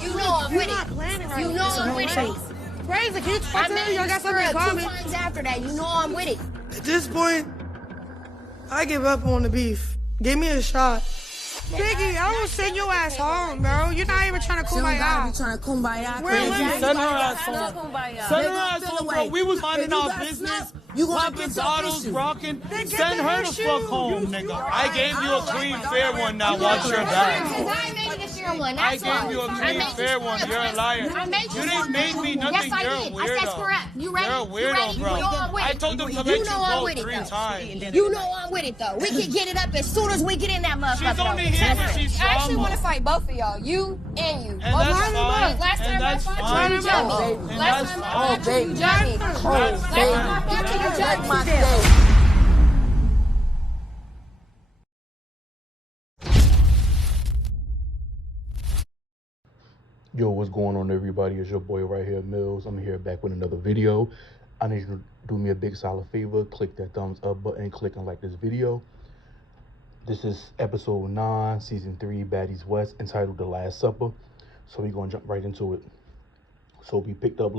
You know I'm with it. You know I'm with it. Crazy, can you talk I to me? made Y'all you got something in scrub 2 common? times after that. You know I'm with it. At this point, I give up on the beef. Give me a shot. Biggie, I will send your ass home, bro. You're not even trying to kumbaya. Trying to kumbaya. Send her ass home. Send her ass home, bro. We was minding our business. Popping bottles, rocking. Send her the fuck home, nigga. I gave you a clean, fair one. Now watch your back. I made it a fair one. I gave you a clean, fair one. You're a liar. You didn't make me nothing. Yes, I You're a did. I said weirdo. scrap. You ready? You're a weirdo, bro. I told them to let you go 3 times. You know I'm with it, though. We can get it up as soon as we get in that motherfucker. She's only here because she's I actually want to trauma. fight both of y'all. You and you. And that's fine. Last time I that's fought fine. you, you jumped me. And Last that's time I fought you, you fine. jumped me. That's Last time I fought you, you jumped me. Yo, what's going on, everybody? It's your boy right here, Mills. I'm here back with another video. I need you to do me a big solid favor. Click that thumbs up button, click and like this video. This is episode 9, season 3, Baddies West, entitled The Last Supper. So we're gonna jump right into it. So we picked up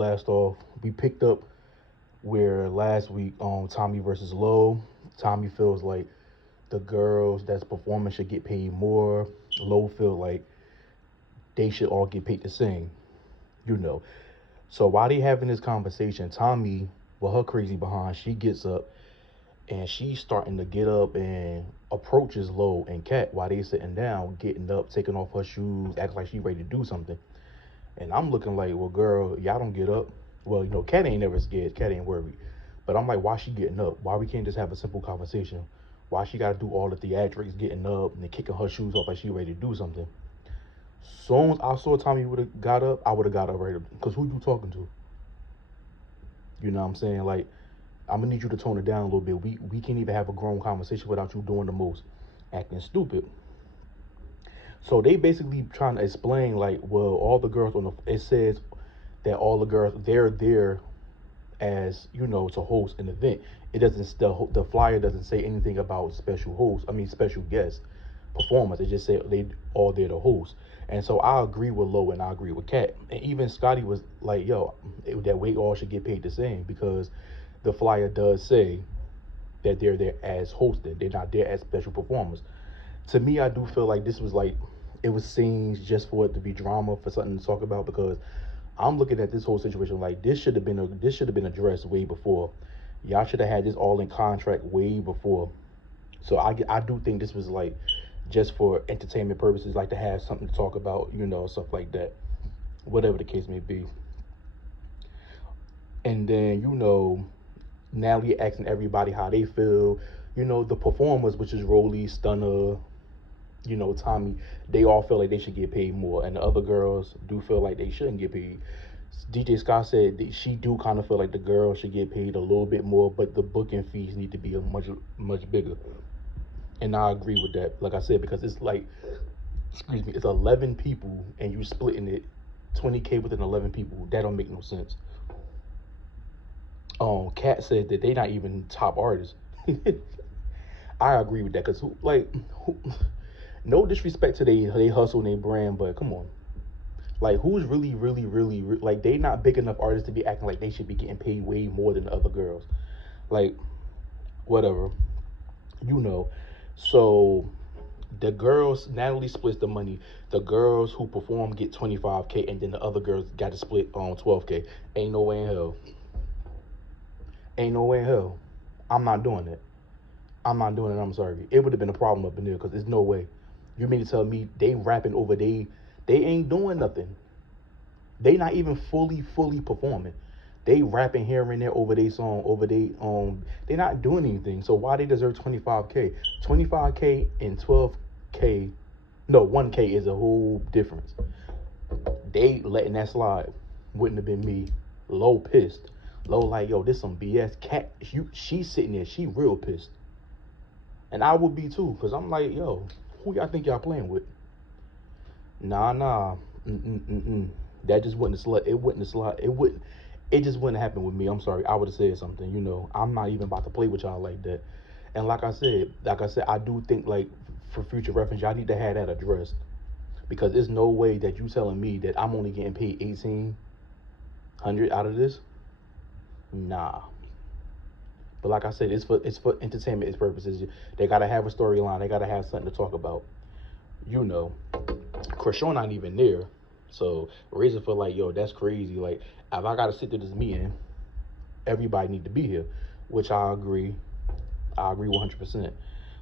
where last week Tommie versus Low. Tommie feels like the girls that's performing should get paid more. Low feel like they should all get paid the same, you know. So while they having this conversation, Tommie, with her crazy behind, she gets up and she's starting to get up and approaches Low and Cat while they sitting down, getting up, taking off her shoes, acting like she ready to do something. And I'm looking like, well, girl, y'all don't get up. Well, you know, Cat ain't never scared. Cat ain't worried. But I'm like, why she getting up? Why we can't just have a simple conversation? Why she got to do all the theatrics, getting up and then kicking her shoes off like she ready to do something? Soon as I saw Tommie would have got up, I would have got up right up. Because who you talking to? You know what I'm saying? Like, I'm going to need you to tone it down a little bit. We can't even have a grown conversation without you doing the most, acting stupid. So they basically trying to explain, like, well, all the girls it says that all the girls, they're there as, you know, to host an event. It doesn't, the flyer doesn't say anything about special guests, performers. It just said they all there to host. And so I agree with Low and I agree with Kat. And even Scotty was like, yo, that we all should get paid the same, because the flyer does say that they're there as hosted. They're not there as special performers. To me, I do feel like this was like, it was scenes just for it to be drama, for something to talk about, because I'm looking at this whole situation like this should have been addressed way before. Y'all should have had this all in contract way before. So I do think this was like just for entertainment purposes, like to have something to talk about, you know, stuff like that, whatever the case may be. And then, you know, Natalie asking everybody how they feel. You know, the performers, which is Rolly, Stunna, you know, Tommie, they all feel like they should get paid more, and the other girls do feel like they shouldn't get paid. DJ Scott said that she do kind of feel like the girls should get paid a little bit more, but the booking fees need to be much bigger. And I agree with that, like I said, because it's like, excuse me, it's 11 people and you splitting it 20K within 11 people. That don't make no sense. Kat said that they not even top artists. I agree with that, because no disrespect to they hustle and they brand, but come on. Like, who's really, like, they not big enough artists to be acting like they should be getting paid way more than the other girls. Like, whatever. You know. So, the girls, Natalie splits the money. The girls who perform get 25K, and then the other girls got to split on 12K. Ain't no way in hell. Ain't no way in hell. I'm not doing it. I'm not doing it. I'm sorry. It would have been a problem up in there, because there's no way. You mean to tell me they rapping over they ain't doing nothing. They not even fully performing. They rapping here and there over their song, they not doing anything. So why they deserve 25K? 25K and 12K, no, 1K is a whole difference. They letting that slide. Wouldn't have been me. Low pissed. Low like, yo, this some BS. Cat, she sitting there, she real pissed. And I would be too, because I'm like, yo, who y'all think y'all playing with? Nah. That just wouldn't have slid. It just wouldn't happen with me. I'm sorry. I would have said something, you know. I'm not even about to play with y'all like that. And like I said, I do think, like, for future reference, y'all need to have that addressed. Because there's no way that you telling me that I'm only getting paid $1,800 out of this. Nah. But like I said, it's for entertainment purposes. They gotta have a storyline. They gotta have something to talk about. You know, Krishan not even there. So Razor feel like, yo, that's crazy. Like, if I gotta sit through this meeting, everybody need to be here, which I agree. I agree 100%.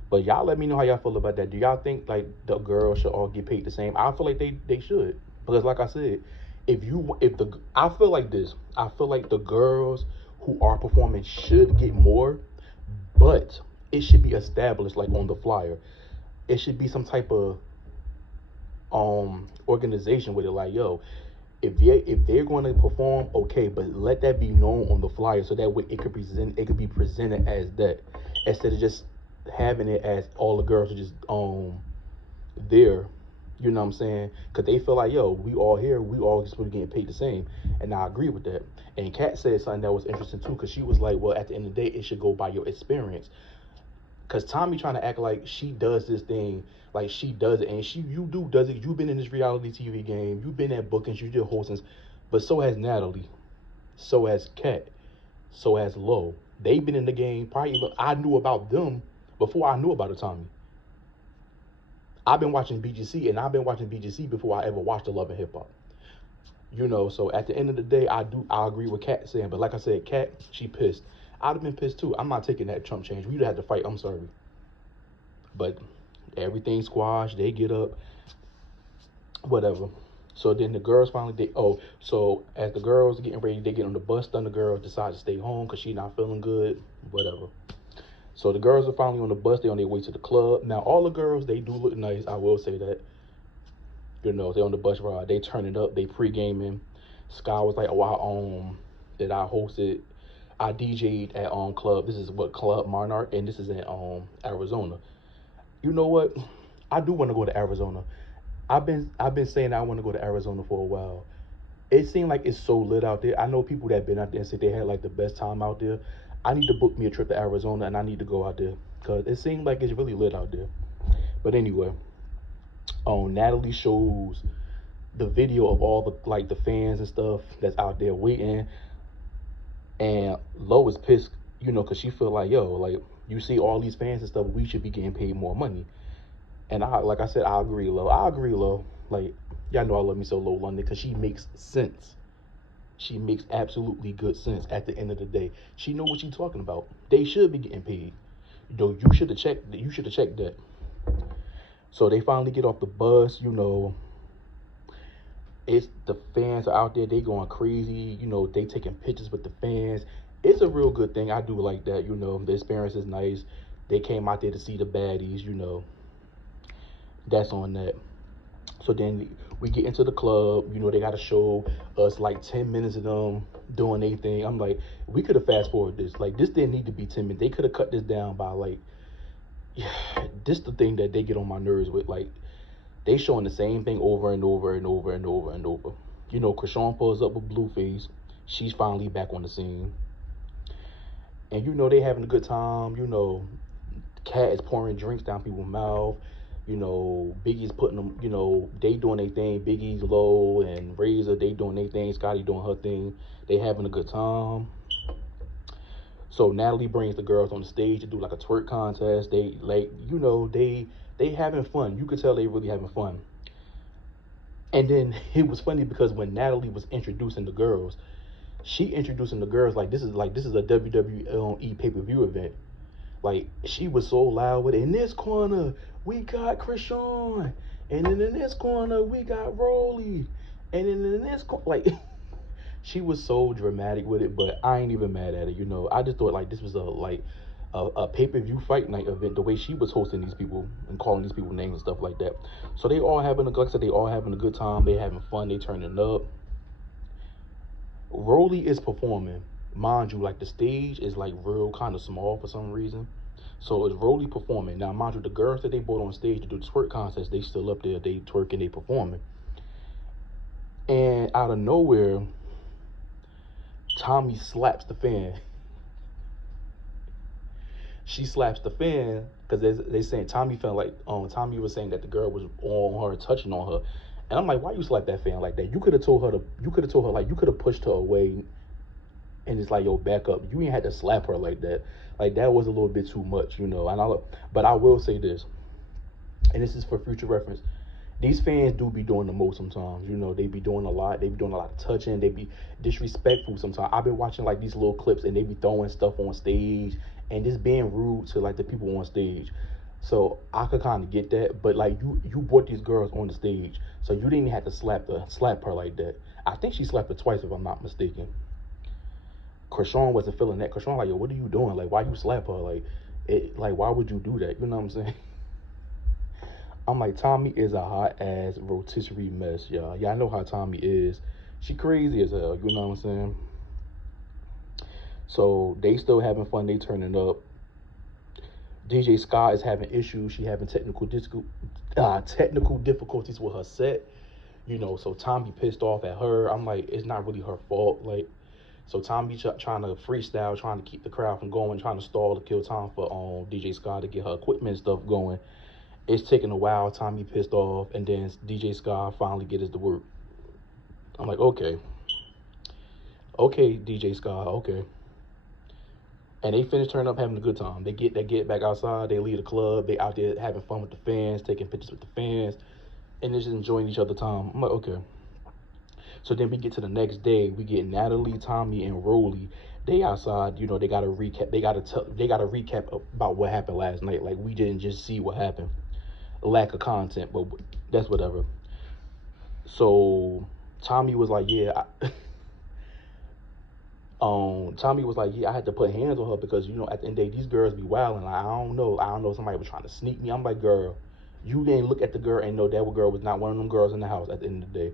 But y'all let me know how y'all feel about that. Do y'all think like the girls should all get paid the same? I feel like they should, because like I said, I feel like this. I feel like the girls who are performing should get more, but it should be established like on the flyer. It should be some type of organization with it, like, yo, if they're going to perform, okay, but let that be known on the flyer, so that way it could be presented as that, instead of just having it as all the girls are just there. You know what I'm saying? Because they feel like, yo, we all here, we all supposed to be getting paid the same. And I agree with that. And Kat said something that was interesting too, because she was like, well, at the end of the day, it should go by your experience. Because Tommie trying to act like she does this thing, like she does it, and you does it. You've been in this reality TV game, you've been at bookings, you did hostings, but so has Natalie, so has Kat, so has Lo. They've been in the game. Probably even I knew about them before I knew about Tommie. I've been watching BGC, and I've been watching BGC before I ever watched the Love and Hip Hop. You know, so at the end of the day, I agree with Kat saying, but like I said, Kat, she pissed. I'd have been pissed too. I'm not taking that Trump change. We'd have to fight. I'm sorry. But everything squashed. They get up. Whatever. So then the girls finally, so as the girls getting ready, they get on the bus. Then the girls decide to stay home because she's not feeling good. Whatever. So the girls are finally on the bus. They're on their way to the club. Now, all the girls, they do look nice. I will say that. You know, they're on the bus ride. They turn it up. They pre-gaming. Sky was like, oh, that I hosted. I DJ'd at club. This is what Club Monarch, and this is in Arizona. You know what? I do want to go to Arizona. I've been saying I want to go to Arizona for a while. It seemed like it's so lit out there. I know people that been out there and said they had like the best time out there. I need to book me a trip to Arizona, and I need to go out there because it seemed like it's really lit out there. But anyway, Natalie shows the video of all the fans and stuff that's out there waiting. And Lo is pissed, you know, because she feel like, yo, like, you see all these fans and stuff, we should be getting paid more money. And like I said, I agree, Lo. Like, y'all know I love me so Lo London, because she makes sense. She makes absolutely good sense at the end of the day. She know what she's talking about. They should be getting paid. Though you should have checked that. So they finally get off the bus, you know. It's the fans are out there, they going crazy, you know, they taking pictures with the fans. It's a real good thing. I do like that, you know. The experience is nice. They came out there to see the baddies, you know. That's on that. So then we get into the club, you know, they got to show us like 10 minutes of them doing their thing. I'm like, we could have fast forwarded this. Like, this didn't need to be 10 minutes. They could have cut this down by like, this the thing that they get on my nerves with. Like, they showing the same thing over and over and over and over and over. You know, Krishan pulls up with Blueface. She's finally back on the scene. And, you know, they having a good time. You know, Kat is pouring drinks down people's mouth. You know, Biggie's putting them, you know, they doing their thing. Biggie's Low and Razor, they doing their thing. Scotty doing her thing. They having a good time. So Natalie brings the girls on the stage to do like a twerk contest. They, like, you know, they having fun. You could tell they really having fun. And then it was funny because when Natalie was introducing the girls, she introducing the girls like this is a WWE pay-per-view event. Like, she was so loud with it. In this corner, we got Krishan. And then in this corner, we got Rolly. And then in this corner, like, she was so dramatic with it, but I ain't even mad at it, you know. I just thought, like, this was a pay-per-view fight night event, the way she was hosting these people and calling these people names and stuff like that. So they all having like I said, they all having a good time. They having fun. They turning up. Rolly is performing. Mind you, like, the stage is like real kind of small for some reason. So it's Rolly performing. Now, mind you, the girls that they brought on stage to do the twerk contest, they still up there, they twerking, they performing. And out of nowhere, Tommie slaps the fan. she slaps the fan because they saying Tommie felt like Tommie was saying that the girl was on her, touching on her, and I'm like, why you slap that fan like that? You could have told her like you could have pushed her away, and it's like, yo, back up. You ain't had to slap her like that. Like that was a little bit too much, you know. But I will say this, and this is for future reference. These fans do be doing the most sometimes, you know. They be doing a lot. They be doing a lot of touching. They be disrespectful sometimes. I've been watching like these little clips, and they be throwing stuff on stage and just being rude to like the people on stage. So I could kind of get that, but like you brought these girls on the stage, so you didn't have to slap her like that. I think she slapped her twice, if I'm not mistaken. Krishan wasn't feeling that. Krishan like, yo, what are you doing? Like, why you slap her? Like, why would you do that? You know what I'm saying? I'm like, Tommie is a hot ass rotisserie mess, y'all. Y'all know how Tommie is. She crazy as hell, you know what I'm saying? So they still having fun, they turning up. DJ Sky is having issues. She having technical difficulties with her set. You know, so Tommie pissed off at her. I'm like, it's not really her fault. Like, so Tommie trying to freestyle, trying to keep the crowd from going, trying to stall to kill time for DJ Sky to get her equipment and stuff going. It's taking a while. Tommie pissed off, and then DJ Sky finally gets to work. I'm like, okay, DJ Sky, okay. And they finish turning up, having a good time. They get back outside. They leave the club. They out there having fun with the fans, taking pictures with the fans, and they're just enjoying each other time. I'm like, okay. So then we get to the next day. We get Natalie, Tommie, and Rolly. They outside. You know, they got to recap. They got to recap about what happened last night. Like, we didn't just see what happened. Lack of content, but that's whatever. So Tommie was like, yeah. Tommie was like, yeah, I had to put hands on her because, you know, at the end of the day, these girls be wilding. Like, I don't know, somebody was trying to sneak me. I'm like, girl, you didn't look at the girl and know that girl was not one of them girls in the house at the end of the day.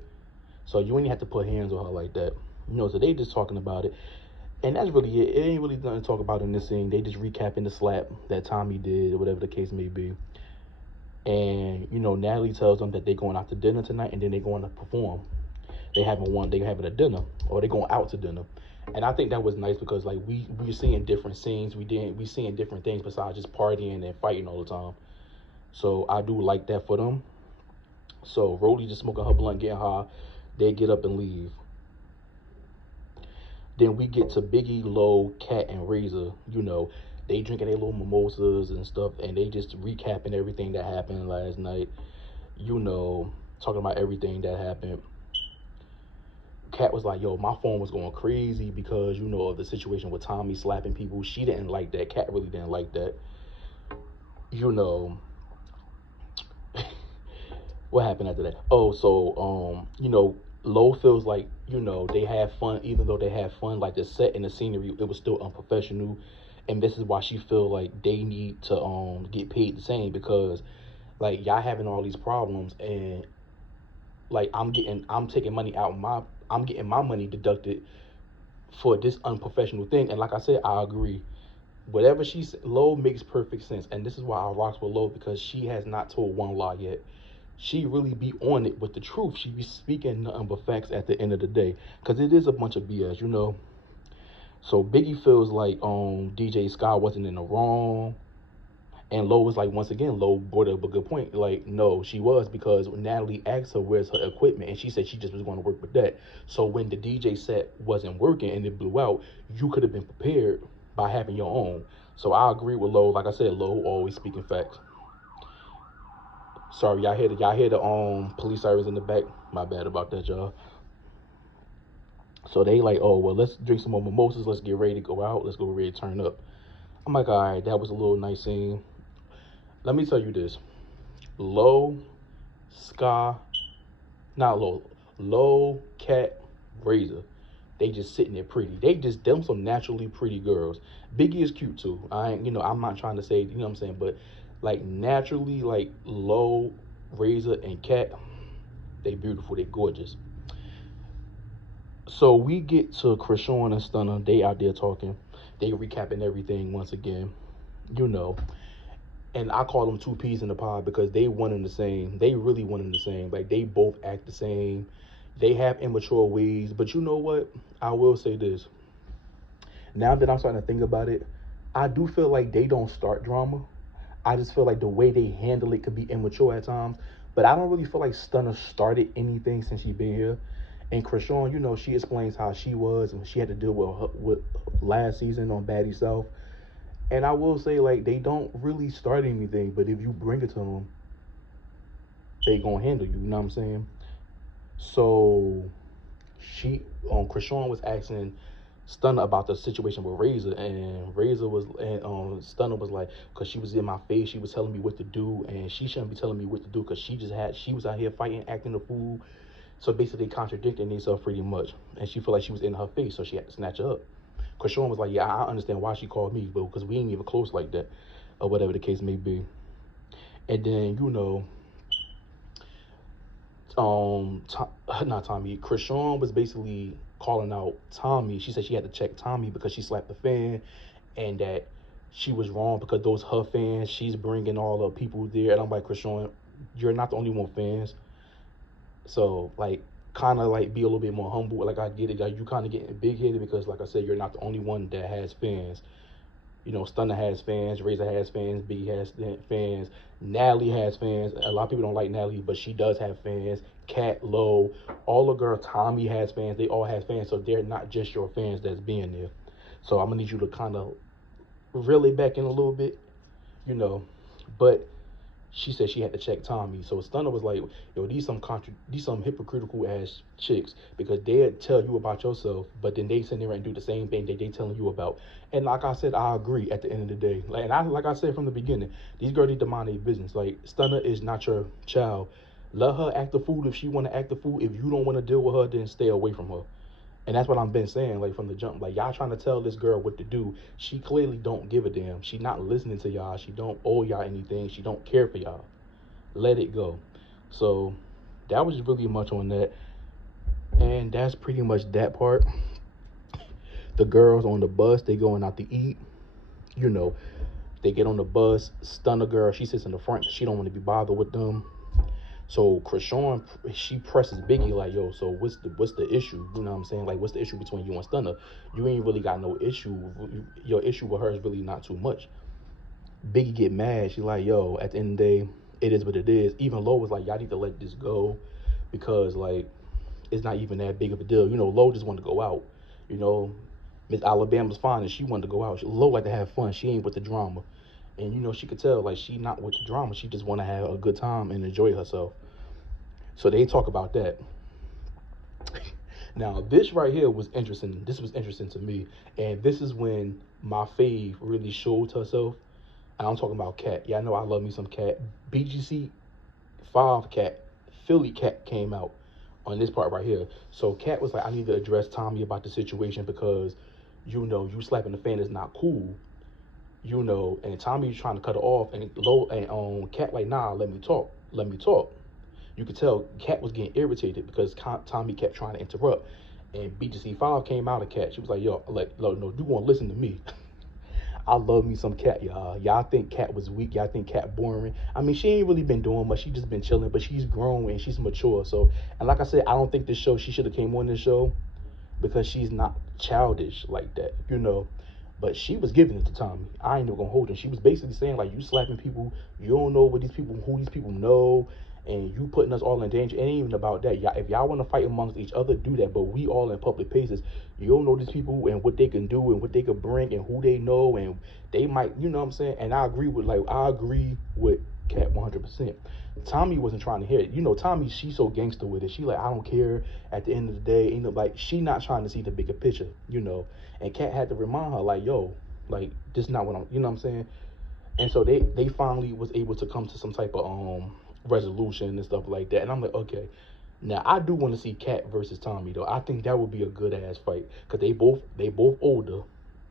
So you ain't have to put hands on her like that. You know, so they just talking about it. And that's really it. It ain't really nothing to talk about in this scene. They just recapping the slap that Tommie did, or whatever the case may be. And, you know, Natalie tells them that they're going out to dinner tonight, and then they're going to perform. They having a dinner, or they're going out to dinner. And I think that was nice because, like, we seeing different scenes. We seeing different things besides just partying and fighting all the time. So I do like that for them. So Rolly just smoking her blunt, getting high. They get up and leave. Then we get to Biggie, Low, Cat, and Razor. You know, they drinking their little mimosas and stuff, and they just recapping everything that happened last night. You know, talking about everything that happened. Cat was like, yo, my phone was going crazy because, you know, of the situation with Tommie slapping people. She didn't like that. Cat really didn't like that. You know, what happened after that? Oh, so, you know, Low feels like, you know, they have fun. Even though they have fun, like the set and the scenery, it was still unprofessional. And this is why she feel like they need to get paid the same because, like, y'all having all these problems and, like, I'm getting my money deducted for this unprofessional thing. And like I said, I agree. Whatever she said, Low makes perfect sense. And this is why I rocks with Low, because she has not told one lie yet. She really be on it with the truth. She be speaking nothing but facts at the end of the day. Because it is a bunch of BS, you know. So Biggie feels like DJ Sky wasn't in the wrong. And Low was like, once again, Low brought up a good point. Like, no, she was, because Natalie asked her where's her equipment, and she said she just was going to work with that. So when the DJ set wasn't working and it blew out, you could have been prepared by having your own. So I agree with Low. Like I said, Low always speaking facts. Sorry, y'all hear the police sirens in the back. My bad about that, y'all. So they like, oh, well, let's drink some more mimosas. Let's get ready to go out. Let's go ready to turn up. I'm like, all right, that was a little nice scene. Let me tell you this. Low, Cat, Razor. They just sitting there pretty. Them some naturally pretty girls. Biggie is cute too. I'm not trying to say, you know what I'm saying, but like naturally, like Low, Razor, and Cat, they beautiful, they gorgeous. So we get to Krishan and Stunna. They out there talking. They recapping everything once again, you know. And I call them two peas in the pod because they one and the same. They really one and the same. Like, they both act the same. They have immature ways. But you know what? I will say this. Now that I'm starting to think about it, I do feel like they don't start drama. I just feel like the way they handle it could be immature at times. But I don't really feel like Stunner started anything since she been here. And Krishan, you know, she explains how she was and she had to deal with last season on Baddies South. And I will say, like, they don't really start anything, but if you bring it to them, they gonna handle you. You know what I'm saying? So Krishan was asking Stunner about the situation with Razor, and Stunner was like, because she was in my face, she was telling me what to do, and she shouldn't be telling me what to do because she was out here fighting, acting a fool. So basically contradicting themselves pretty much, and she felt like she was in her face, so she had to snatch her up. Krishan was like, yeah, I understand why she called me, but because we ain't even close like that, or whatever the case may be. And then, you know, not Tommie, Krishan was basically calling out Tommie. She said she had to check Tommie because she slapped the fan, and that she was wrong because those her fans, she's bringing all the people there. And I'm like, Krishan, you're not the only one fans. So, like, kind of, like, be a little bit more humble. Like, I get it. Like, you kind of getting big-headed because, like I said, you're not the only one that has fans. You know, Stunner has fans, Razor has fans, Biggie has fans, Natalie has fans. A lot of people don't like Natalie, but she does have fans. Kat, Low, all the girls, Tommie has fans. They all have fans, so they're not just your fans that's being there. So I'm going to need you to kind of reel it back in a little bit, you know. But she said she had to check Tommie. So Stunner was like, yo, these some hypocritical ass chicks, because they'll tell you about yourself, but then they sit there and do the same thing that they telling you about. And like I said, I agree at the end of the day. Like I said from the beginning, these girls need to mind their business. Like, Stunner is not your child. Let her act the fool if she want to act the fool. If you don't want to deal with her, then stay away from her. And that's what I've been saying, like, from the jump. Like, y'all trying to tell this girl what to do. She clearly don't give a damn. She not listening to y'all. She don't owe y'all anything. She don't care for y'all. Let it go. So that was really much on that. And that's pretty much that part. The girls on the bus, they going out to eat. You know, they get on the bus. Stunner girl, she sits in the front. She don't want to be bothered with them. So Krishan, she presses Biggie like, yo, so what's the issue? You know what I'm saying? Like, what's the issue between you and Stunner? You ain't really got no issue. Your issue with her is really not too much. Biggie get mad. She like, yo, at the end of the day, it is what it is. Even Lo was like, y'all need to let this go because, like, it's not even that big of a deal. You know, Lo just wanted to go out. You know, Miss Alabama's fine and she wanted to go out. Lo like to have fun. She ain't with the drama. And, you know, she could tell, like, she not with the drama. She just want to have a good time and enjoy herself. So they talk about that. Now, this right here was interesting. This was interesting to me. And this is when my fave really showed herself. And I'm talking about Kat. Yeah, I know I love me some Kat. BGC 5 Kat, Philly Kat came out on this part right here. So Kat was like, I need to address Tommie about the situation because, you know, you slapping the fan is not cool. You know, and Tommie's trying to cut her off, and Kat like, nah, let me talk. You could tell Kat was getting irritated because Tommie kept trying to interrupt, and BGC 5 came out of Kat. She was like, yo, no, you want to listen to me. I love me some Kat, y'all. Y'all think Kat was weak. Y'all think Kat boring. I mean, she ain't really been doing much. She just been chilling, but she's grown and she's mature. So, and like I said, I don't think this show, she should have came on this show because she's not childish like that, you know. But she was giving it to Tommie. I ain't even gonna hold her. She was basically saying, like, you slapping people, you don't know who these people know, and you putting us all in danger. It ain't even about that. If y'all want to fight amongst each other, do that. But we all in public places. You don't know these people and what they can do and what they could bring and who they know, and they might, you know what I'm saying? And I agree with Kat 100%. Tommie wasn't trying to hear it. You know, Tommie, she's so gangster with it. She like, I don't care. At the end of the day, you know, like, she not trying to see the bigger picture, you know. And Kat had to remind her, like, yo, like, this is not what I'm, you know what I'm saying? And so they finally was able to come to some type of resolution and stuff like that. And I'm like, okay. Now, I do want to see Kat versus Tommie, though. I think that would be a good-ass fight because they both older.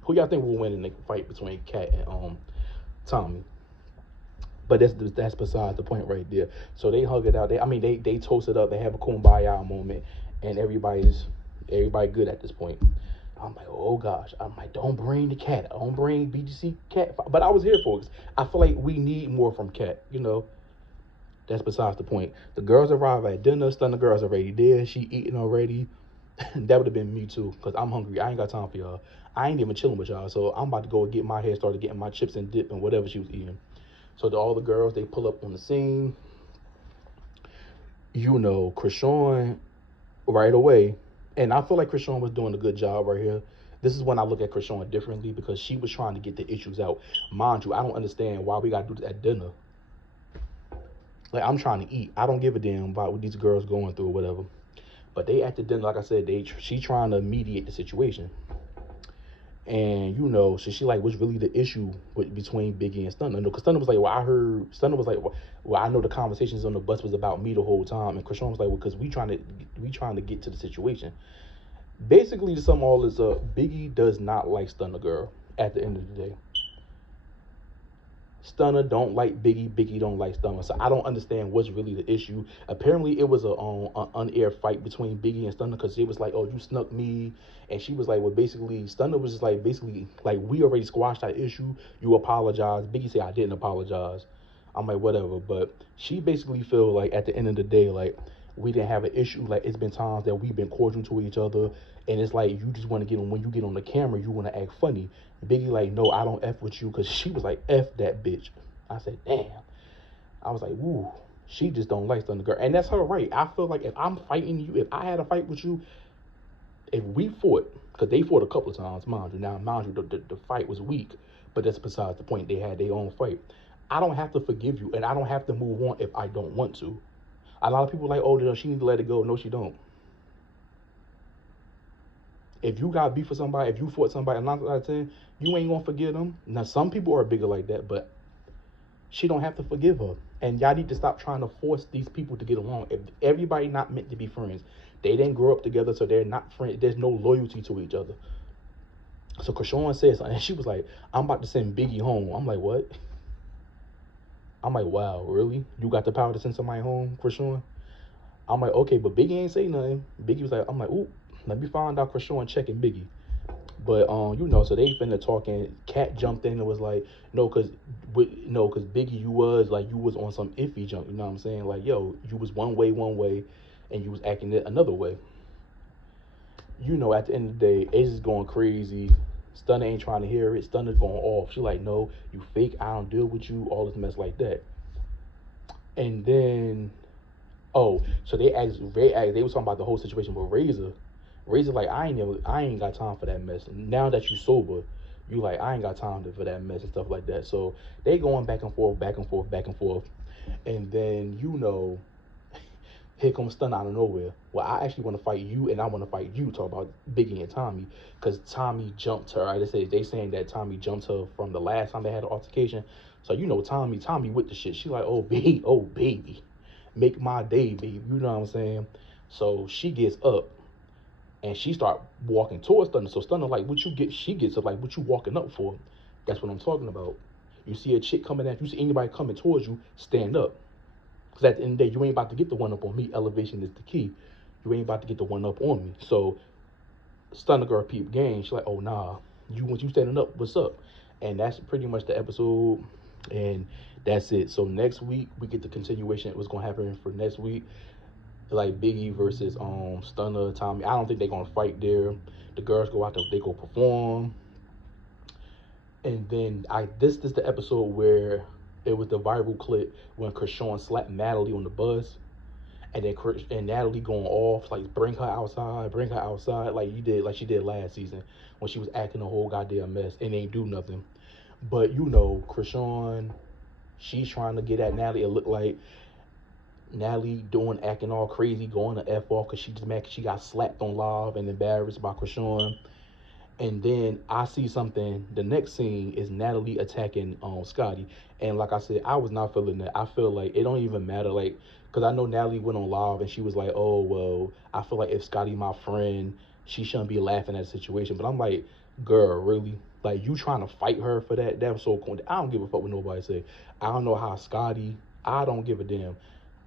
Who y'all think will win in the fight between Kat and Tommie? But that's besides the point right there. So they hug it out. They toast it up. They have a kumbaya moment, and everybody good at this point. I'm like, oh gosh. I'm like, don't bring the Kat. Don't bring BGC Kat. But I was here for it. I feel like we need more from Kat. You know, that's besides the point. The girls arrive at dinner. Stunner girls already there. She eating already. that would have been me too, because I'm hungry. I ain't got time for y'all. I ain't even chilling with y'all, so I'm about to go get my hair started, getting my chips and dip and whatever she was eating. So all the girls, they pull up on the scene. You know, Krishan right away, and I feel like Krishan was doing a good job right here. This is when I look at Krishan differently, because she was trying to get the issues out. Mind you, I don't understand why we got to do this at dinner. Like, I'm trying to eat. I don't give a damn about what these girls going through or whatever. But they at the dinner, like I said, she trying to mediate the situation. And, you know, so she like, what's really the issue between Biggie and Stunna? No, because Stunna was like, well, I heard, Stunna was like, well, I know the conversations on the bus was about me the whole time. And Krishan was like, well, because we trying to get to the situation. Basically, to sum all this up, Biggie does not like Stunna Girl at the end of the day. Stunna don't like Biggie. Biggie don't like Stunna. So I don't understand what's really the issue. Apparently, it was an unaired fight between Biggie and Stunna, because it was like, oh, you snuck me. And she was like, well, basically, Stunna was just like, basically, like, we already squashed that issue. You apologize. Biggie said, I didn't apologize. I'm like, whatever. But she basically feel like at the end of the day, like, we didn't have an issue. Like, it's been times that we've been cordial to each other. And it's like, you just want to get on, when you get on the camera, you want to act funny. Biggie like, no, I don't F with you, because she was like, F that bitch. I said, damn. I was like, woo, she just don't like Stunna Girl. And that's her right. I feel like if I'm fighting you, if I had a fight with you, if we fought, because they fought a couple of times, mind you. Now, mind you, the fight was weak, but that's besides the point. They had their own fight. I don't have to forgive you, and I don't have to move on if I don't want to. A lot of people like, oh, she need to let it go. No, she don't. If you got beef with somebody, if you fought somebody, 9 out of 10, you ain't gonna forgive them. Now, some people are bigger like that, but she don't have to forgive her. And y'all need to stop trying to force these people to get along. If everybody not meant to be friends, they didn't grow up together, so they're not friends. There's no loyalty to each other. So Krishan said something, and she was like, I'm about to send Biggie home. I'm like, what? I'm like, wow, really? You got the power to send somebody home, Krishan? I'm like, okay, but Biggie ain't say nothing. Biggie was like, I'm like, ooh, let me find out Krishan checking Biggie. But, you know, so they finna talking. Cat jumped in and was like, no, because Biggie, you was on some iffy junk. You know what I'm saying? Like, yo, you was one way, and you was acting it another way. You know, at the end of the day, Ace is going crazy. Stunna ain't trying to hear it. Stunna's going off. She like, no, you fake. I don't deal with you. All this mess like that. And then, oh, so they was talking about the whole situation with Razor. Razor like, I ain't got time for that mess. Now that you sober, you like, I ain't got time for that mess and stuff like that. So they going back and forth. And then, you know, here comes Stunna out of nowhere. Well, I actually want to fight you, and I want to fight you. Talk about Biggie and Tommie, because Tommie jumped her. Right? They saying that Tommie jumped her from the last time they had an altercation. So, you know, Tommie with the shit. She like, oh, baby. Make my day, baby. You know what I'm saying? So she gets up. And she start walking towards Stunna. So Stunna like, she gets up like, what you walking up for? That's what I'm talking about. You see a chick coming at you, see anybody coming towards you, stand up. Because at the end of the day, you ain't about to get the one up on me. Elevation is the key. You ain't about to get the one up on me. So Stunna Girl peep game. She's like, oh, nah. Once you standing up, what's up? And that's pretty much the episode. And that's it. So next week, we get the continuation of what's going to happen for next week. Like Biggie versus Stunna, Tommie. I don't think they're gonna fight there. The girls go out there, they go perform. And then this is the episode where it was the viral clip when Krishan slapped Natalie on the bus, and then Natalie going off like, bring her outside, like she did last season when she was acting a whole goddamn mess and ain't do nothing. But you know, Krishan, she's trying to get at Natalie. It looked like Natalie acting all crazy, going to F off because she just mad because she got slapped on live and embarrassed by Krishan. And then I see something, the next scene is Natalie attacking Scotty. And like I said, I was not feeling that. I feel like it don't even matter, like, because I know Natalie went on live and she was like, oh, well, I feel like if Scotty my friend, she shouldn't be laughing at the situation. But I'm like, girl, really? Like, you trying to fight her for that? That was so cool. I don't give a fuck what nobody say. I don't know how Scotty, I don't give a damn.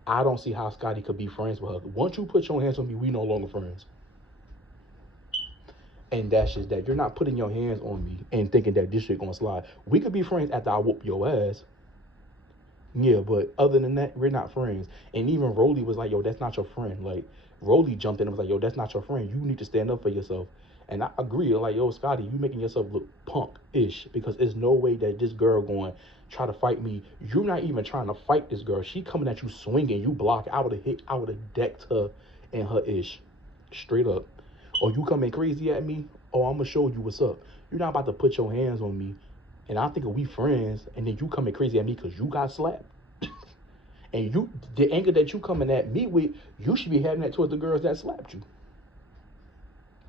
I don't see how Scotty could be friends with her. Once you put your hands on me, we no longer friends. And that's just that. You're not putting your hands on me and thinking that this shit gonna slide. We could be friends after I whoop your ass. Yeah, but other than that, we're not friends. And even Rolly was like, yo, that's not your friend. Like, Rolly jumped in and was like, yo, that's not your friend. You need to stand up for yourself. And I agree. Like, yo, Scotty, you making yourself look punk-ish, because there's no way that this girl going to try to fight me. You're not even trying to fight this girl. She coming at you swinging. You block. I would have decked her and her ish. Straight up. Or you coming crazy at me, or I'm going to show you what's up. You're not about to put your hands on me, and I think we friends, and then you coming crazy at me because you got slapped. And you, the anger that you coming at me with, you should be having that towards the girls that slapped you.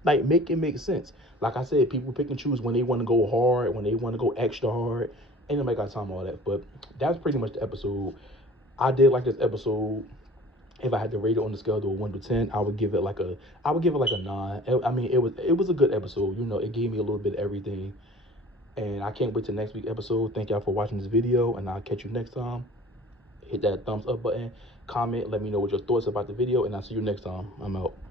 Like, make it make sense. Like I said, people pick and choose when they want to go hard, when they want to go extra hard. Ain't nobody got time for all that. But that's pretty much the episode. I did like this episode. If I had to rate it on the scale of 1 to 10, I would give it like a 9. I mean, it was a good episode. You know, it gave me a little bit of everything. And I can't wait till next week's episode. Thank y'all for watching this video, and I'll catch you next time. Hit that thumbs up button, comment, let me know what your thoughts about the video, and I'll see you next time. I'm out.